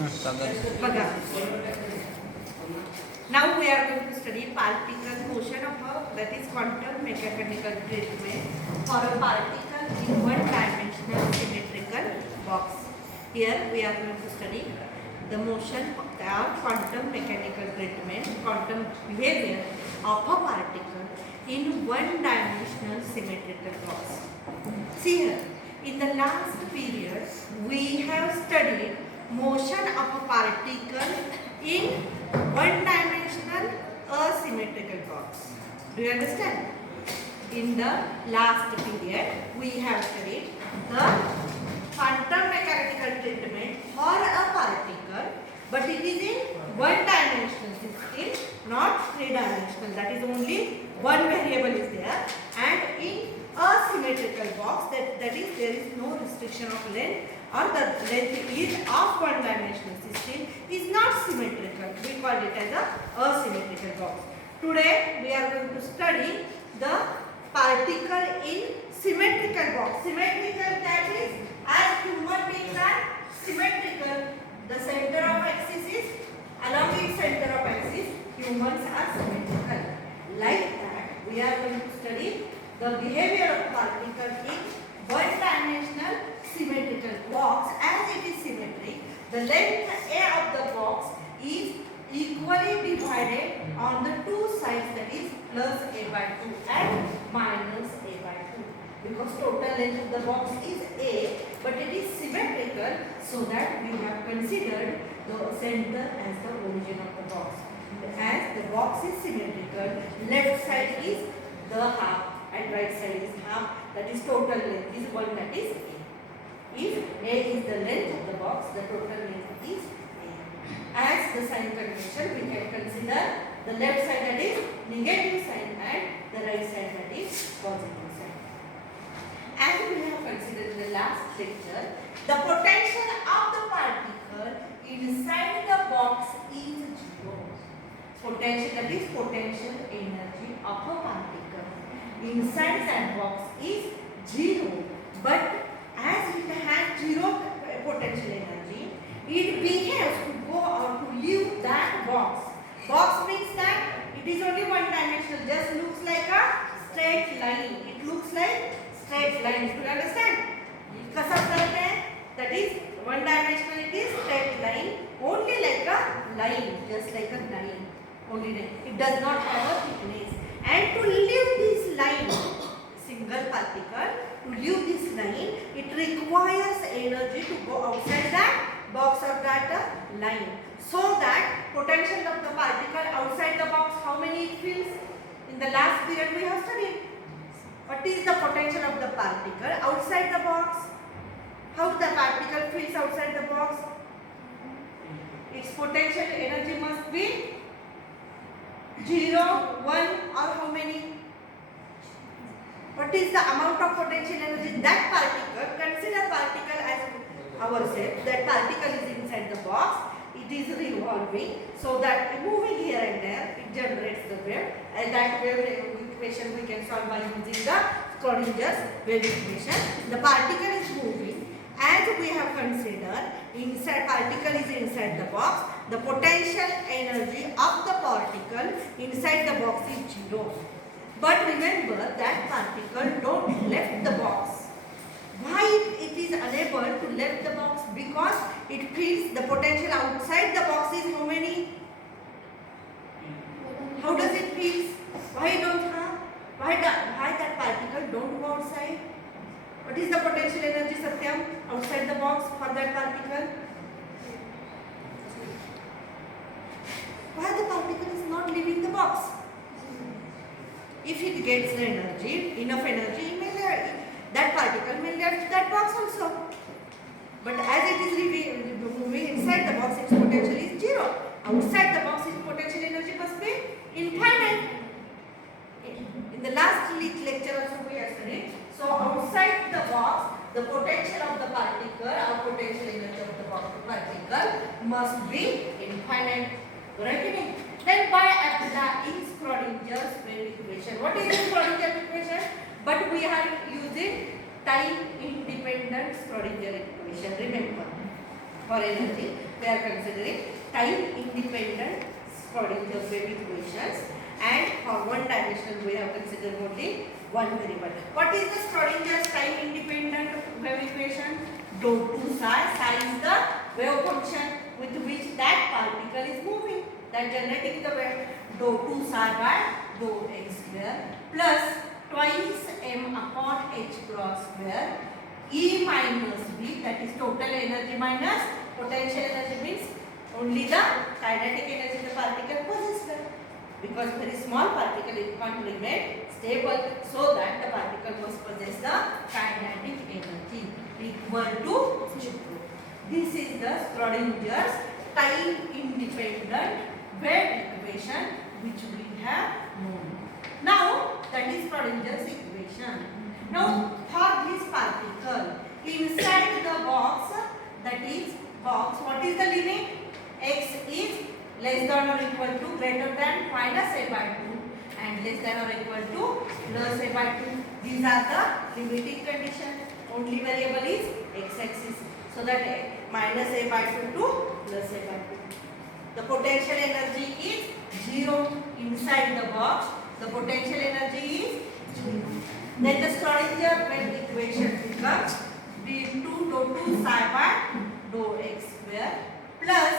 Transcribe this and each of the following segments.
बघा. Now we are going to study particle motion of a, that is quantum mechanical treatment for a particle in one dimensional symmetrical box. Here we are going to study the motion of quantum mechanical treatment, quantum behavior of a particle in one dimensional symmetrical box. See here, in the last period we have studied motion of a particle in one-dimensional asymmetrical box. Do you understand? In the last period, we have studied the quantum mechanical treatment for a particle, but it is in one-dimensional system, not three-dimensional. That is only one variable is there, and in asymmetrical box, that is there is no restriction of length, or the length is of one-dimensional system is not symmetrical. We call it as a asymmetrical box. Today we are going to study the particle in symmetrical box. Symmetrical, that is, as human beings are symmetrical, the center of axis is along its center of axis, humans are symmetrical. Like that, we are going to study the behavior of particle in one-dimensional symmetrical box. As it is symmetric, the length A of the box is equally divided on the two sides, that is plus A by 2 and minus A by 2. Because total length of the box is A, but it is symmetrical, so that we have considered the center as the origin of the box. As the box is symmetrical, left side is the half and right side is half, that is total length is 1, that is A. If A is the length of the box, the total length is A. As the sign convention, we can consider the left side, that is negative sign, and the right side, that is positive sign. As we have considered in the last lecture, the potential of the particle inside the box is 0. Potential, that is potential energy of a particle inside that box is 0. But as it has 0 potential energy, it behaves to go or to leave that box. Box means that it is only one dimensional, just looks like a straight line. It looks like straight line. Do you understand? कसा करते हैं? That is one dimensional, it is straight line, only like a line, just like a line. Only line. It does not have a thickness. And to leave this line, single particle, to leave this line, it requires energy to go outside that box or that line. So that potential of the particle outside the box, how many it feels? In the last period we have studied. What is the potential of the particle outside the box? How the particle feels outside the box? Its potential energy must be 0, 1, or how many? What is the amount of potential energy that particle? Consider particle as ourselves. That particle is inside the box. It is revolving, so that moving here and there, it generates the wave. And that wave equation we can solve by using the Schrodinger's wave equation. The particle is moving. As we have considered, inside particle is inside the box. The potential energy of the particle inside the box is 0. But remember that particle don't left the box. Why it is unable to left the box? Because it feels the potential outside the box is how many? How does it feel? Why that particle don't go outside? What is the potential energy, Satyam, outside the box for that particle? Why the particle is not leaving the box? If it gets the energy, enough energy, that particle may left that box also. But as it is moving inside the box, its potential is 0. Outside the box, its potential energy must be infinite. In the last lecture also we have studied. So outside the box, the potential of the particle or potential energy of the particle must be infinite. Right? Then by applying Schrodinger's wave equation. What is the Schrodinger's equation? But we are using time independent Schrodinger equation, remember, for energy. we are considering time independent Schrodinger wave equations, and for one dimensional we have considered only one variable. What is the Schrodinger's time independent wave equation? Dou 2 psi, psi is the wave function with which that particle is moving, that generating the wave. Dou 2 psi by dou x square plus twice m upon h cross square E minus B, that is total energy minus potential energy, means only the kinetic energy the particle possesses, because very small particle it can't remain stable, so that the particle must possess the kinetic energy equal to 0. This is the Schrodinger's time independent wave equation which we have known. Now that is Schrodinger's equation. Now for this particle inside the box, that is box, what is the limit? X is less than or equal to greater than minus a by 2 and less than or equal to plus a by 2. These are the limiting conditions. Only variable is x-axis. So that minus a by 2 to plus a by 2. The potential energy is 0 inside the box. The potential energy is 0. Then the Schrodinger wave equation becomes d2 dou 2 psi by dou x square plus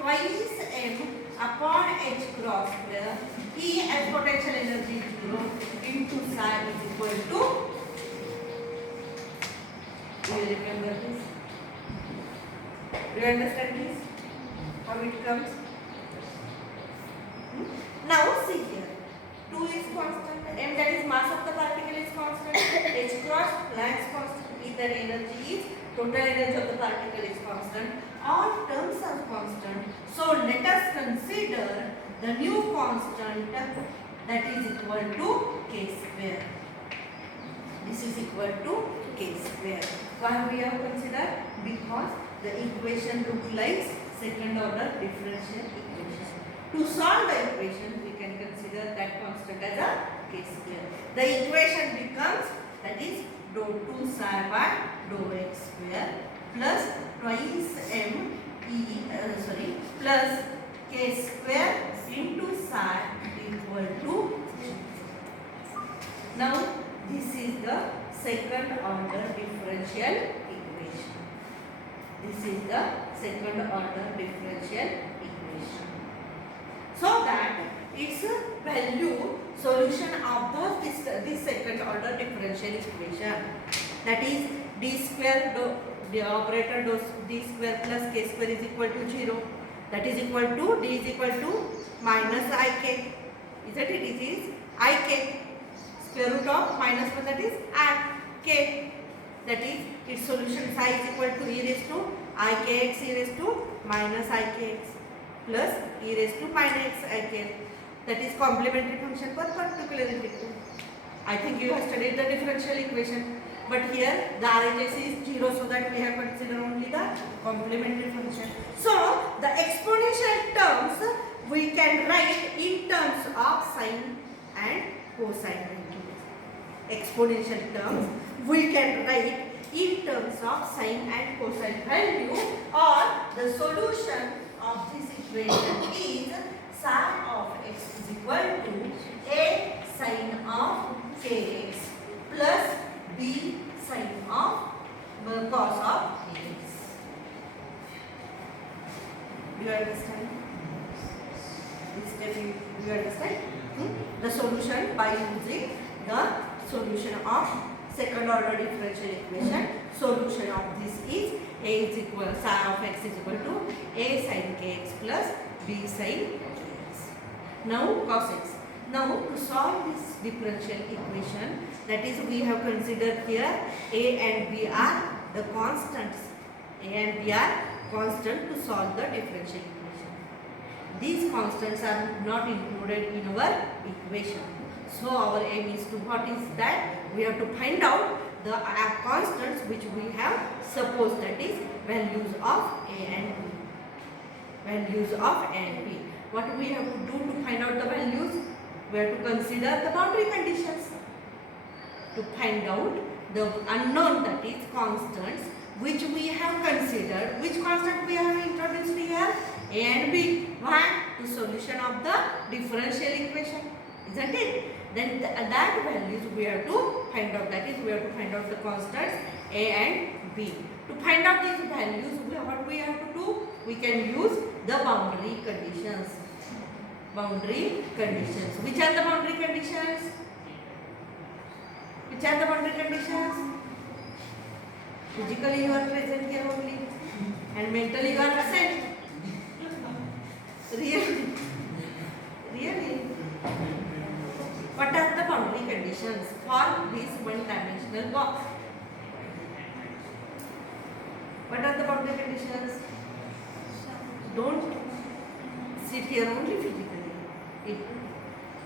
twice m upon h cross square E as potential energy 0 into psi is equal to, do you remember this? Do you understand this? How it comes? Now see here, 2 is constant, m that is mass of the particle is constant, h cross Planck's constant, E that energy is, total energy of the particle is constant, all terms are constant. So let us consider the new constant that is equal to k square. This is equal to k square. Why we have considered? Because the equation looks like second order differential equation. To solve the equation, we can consider that constant as a k square. The equation becomes, that is dou 2 psi by dou x square plus twice m plus k square into psi equal to. Now this is the second order differential equation. This is the second order differential equation. So that its value solution of this second order differential equation, that is d square the operator d square plus k square is equal to 0, that is equal to d is equal to minus ik, isn't it? It is ik, square root of minus 1, that is I k, that is its solution psi is equal to e raised to ikx e raised to minus ikx plus e raised to minus ik. That is complementary function for particular integral. I think you have studied the differential equation, but here the RHS is 0, so that we have considered only the complementary function. So the exponential terms we can write in terms of sine and cosine values. Exponential terms we can write in terms of sine and cosine value, or the solution of this equation is psi of x is equal to a sine of kx plus b sine of cos of x. Do you understand? This step you understand? The solution by using the solution of second order differential equation. Solution of this is a is equal, psi of x is equal to a sine kx plus b sine kx. Now cos x. Now to solve this differential equation, that is we have considered here a and b are the constants. A and b are constant to solve the differential equation. These constants are not included in our equation. So our aim is to, what is that? We have to find out the constants which we have supposed, that is values of a and b. Values of a and b. What we have to do to find out the values? We have to consider the boundary conditions. To find out the unknown, that is constants, which we have considered. Which constant we have introduced here? A and B. Why? To solution of the differential equation, isn't it? Then that values we have to find out. That is, we have to find out the constants A and B. To find out these values, what we have to do? We can use the boundary conditions. Boundary conditions. Which are the boundary conditions? Which are the boundary conditions? Physically you are present here only, and mentally you are absent. Really? Really? What are the boundary conditions for this one-dimensional box? What are the boundary conditions? Don't sit here only physically.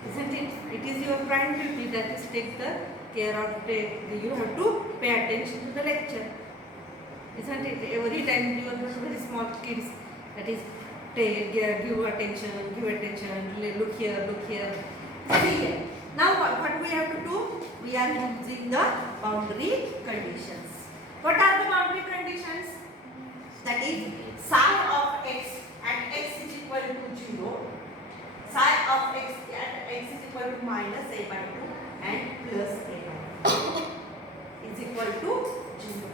Isn't it? It is your prime duty, that is take the care of, you have to pay attention to the lecture. Isn't it? Every time you are very small kids, that is, give attention, look here. See here. Now what we have to do? We are using the boundary conditions. What are the boundary conditions? That is, psi of x at x is equal to 0, psi of x at x is equal to minus a by 2 and plus a by 2 is equal to 0.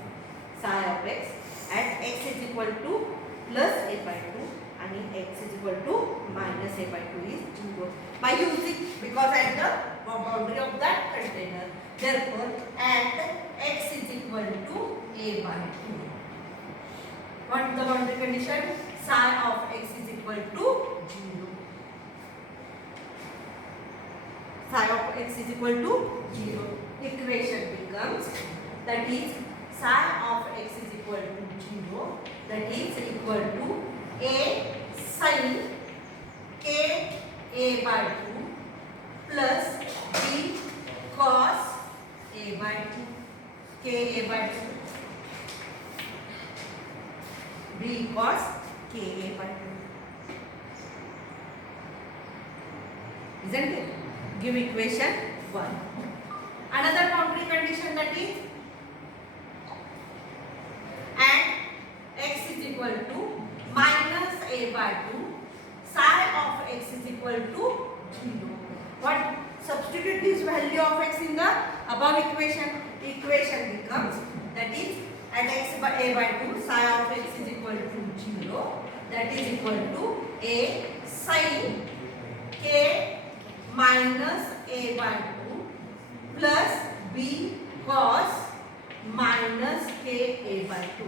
Psi of x at x is equal to plus a by 2 and x is equal to minus a by 2 is 0. By using, because at the boundary of that container, therefore at x is equal to a by 2. What is the boundary condition? Psi of x is equal to 0. Psi of x is equal to 0. Equation becomes, that is, psi of x is equal to 0, that is equal to a sin k a by 2 plus b cos a by 2, k a by 2, b cos k a by 2. Isn't it? Give equation 1. Another boundary condition, that is, at x is equal to minus a by 2, psi of x is equal to 0. What? Substitute this value of x in the above equation. Equation becomes, that is, at x by a by 2, psi of x is equal to 0. That is equal to a sin k minus a by 2 plus b cos minus k a by 2.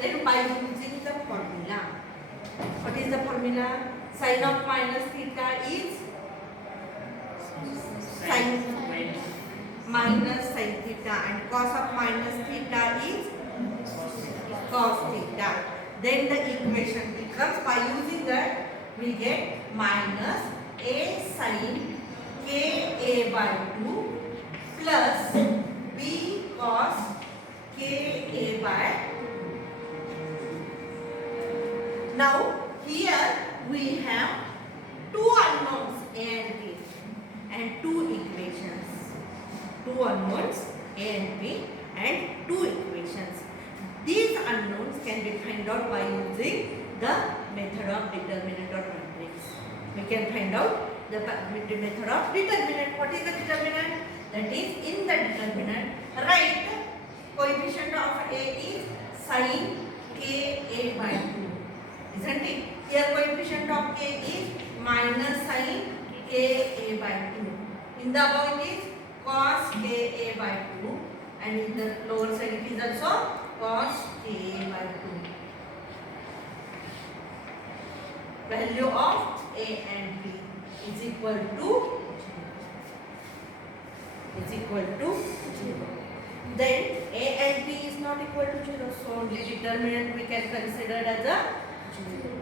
Then by using the formula, what is the formula? Sin of minus theta is sin minus sin theta, and cos of minus theta is cos theta. Then the equation becomes, by using that, we get minus a sin k a by 2 plus b cos k a by 2. Now here we have two unknowns a and b and two equations. Two unknowns a and b and two equations. These unknowns can be found out by using the method of determinant or matrix. We can find out the method of determinant. What is the determinant? That is, in the determinant, write coefficient of a is sin k a by 2. Isn't it? Here coefficient of a is minus sin k a by 2. In the above it is cos k a by 2, and in the lower side it is also cos k a by 2. Value of a and b is equal to 0. Then a and b is not equal to 0, so only determinant we can consider as a 0.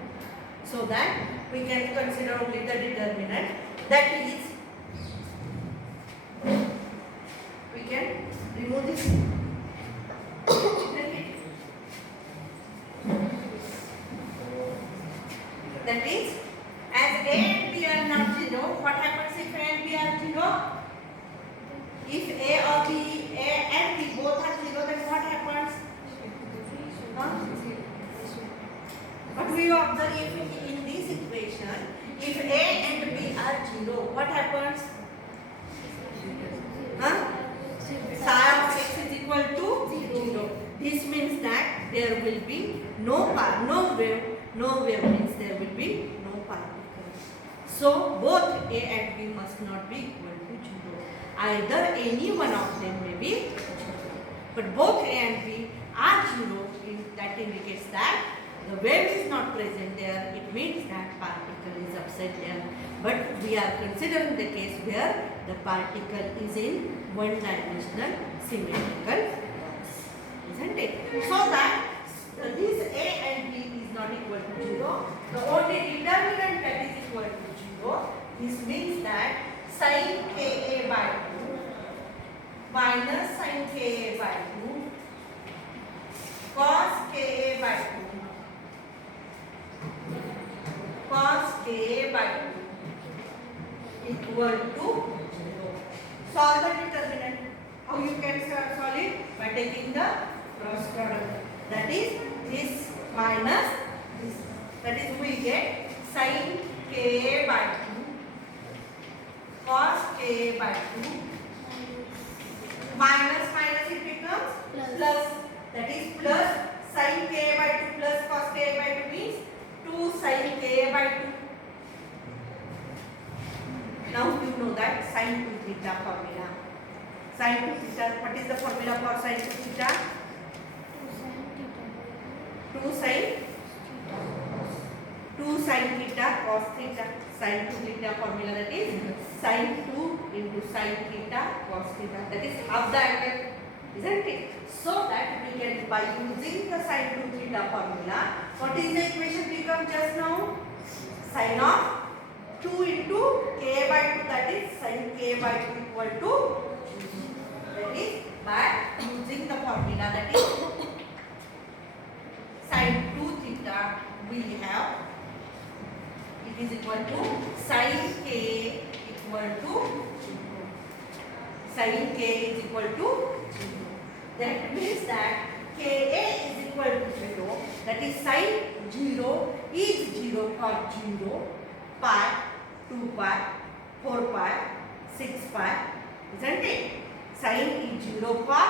So that we can consider only the determinant, that is, we can remove this. That is, as a and b are not 0, what happens if a and b are 0? If a and b both are 0, then what happens? Huh? What we you observe, if in this equation, if A and B are 0, what happens? Huh? Psi of x is equal to 0. This means that there will be no wave means there will be no particle. So both A and B must not be equal to 0. Either any one of them may be 0. But both A and B are 0, that indicates that the wave is not present there. It means that particle is upside down. But we are considering the case where the particle is in one-dimensional symmetrical box, isn't it? So that this A and B is not equal to 0. The only determinant that is equal to 0. This means that sin Ka by 2 minus sin Ka by 2 cos Ka by 2 cos Ka by 2 equal to 0. Solve the determinant. How you can solve it? By taking the cross product. That is this minus this. That is we get sin Ka by 2 cos Ka by 2 minus it becomes plus. That is plus sin Ka by 2 plus cos Ka by 2 means 2 sin Ka by 2. Now you know that sin 2 theta formula. Sin 2 theta, what is the formula for sin 2 theta? 2 sin theta cos theta. Sin 2 theta formula, that is sin 2 into sin theta cos theta. That is half the angle, isn't it? So that we can, by using the sin 2 theta formula, what is the equation become just now? Sin of 2 into K by 2, that is sin K by 2 equal to 0. That is by using the formula, that is sin 2 theta, we have, it is equal to sin K equal to 0. Sin K is equal to 0. That means that Ka is equal to 0. That is sin 0 is 0 for 0, pi, 2 pi, 4 pi, 6 pi, isn't it? Sin is 0 for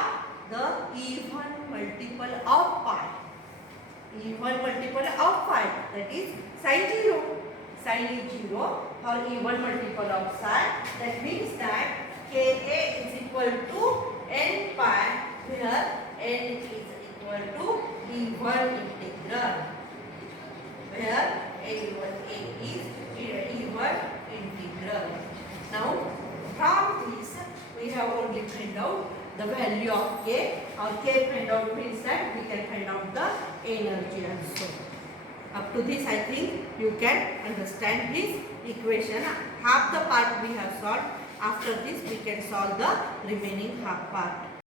the even multiple of pi. Even multiple of pi, that is sin 0. Sin is 0 for even multiple of psi. That means that Ka is equal to n pi, where n is equal to even integral, where a1 is even integral. Now from this we have only find out the value of K, or K find out means that we can find out the energy also. Up to this I think you can understand this equation. Half the part we have solved. After this we can solve the remaining half part.